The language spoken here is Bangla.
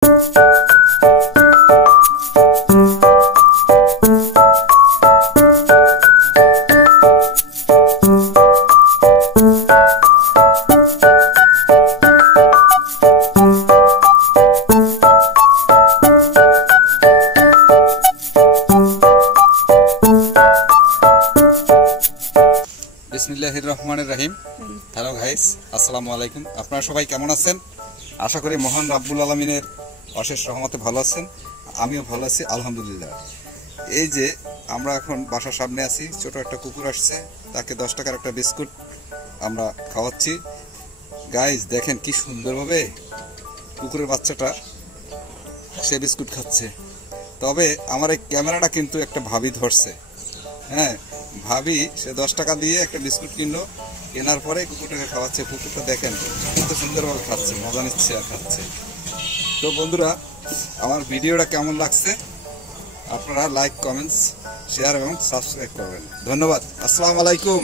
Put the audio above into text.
বিসমিল্লাহির রহমানির রহিম। হ্যালো গাইস, আসসালামু আলাইকুম। আপনারা সবাই কেমন আছেন? আশা করি মহান রাব্বুল আলামিনের অশেষ রহমতে ভালো আছেন। আমিও ভালো আছি আলহামদুলিল্লাহ। এই যে আমরা এখন বাসার সামনে আছি, ছোট একটা কুকুর আসছে, তাকে 10 টাকার একটা বিস্কুট আমরা খাওয়াচ্ছি। গাইস দেখেন কি সুন্দরভাবে কুকুরের বাচ্চাটা সে বিস্কুট খাচ্ছে। তবে আমার এই ক্যামেরাটা কিন্তু একটা ভাবি ধরছে। হ্যাঁ, ভাবি সে 10 টাকা দিয়ে একটা বিস্কুট কিনলো, কেনার পরে কুকুরটাকে খাওয়াচ্ছে। কুকুরটা দেখেন কত সুন্দরভাবে খাচ্ছে, মজা নিচ্ছে আর খাচ্ছে। তো বন্ধুরা, আমার ভিডিওটা কেমন লাগছে আপনারা লাইক, কমেন্টস, শেয়ার এবং সাবস্ক্রাইব করবেন। ধন্যবাদ। আসসালামু আলাইকুম।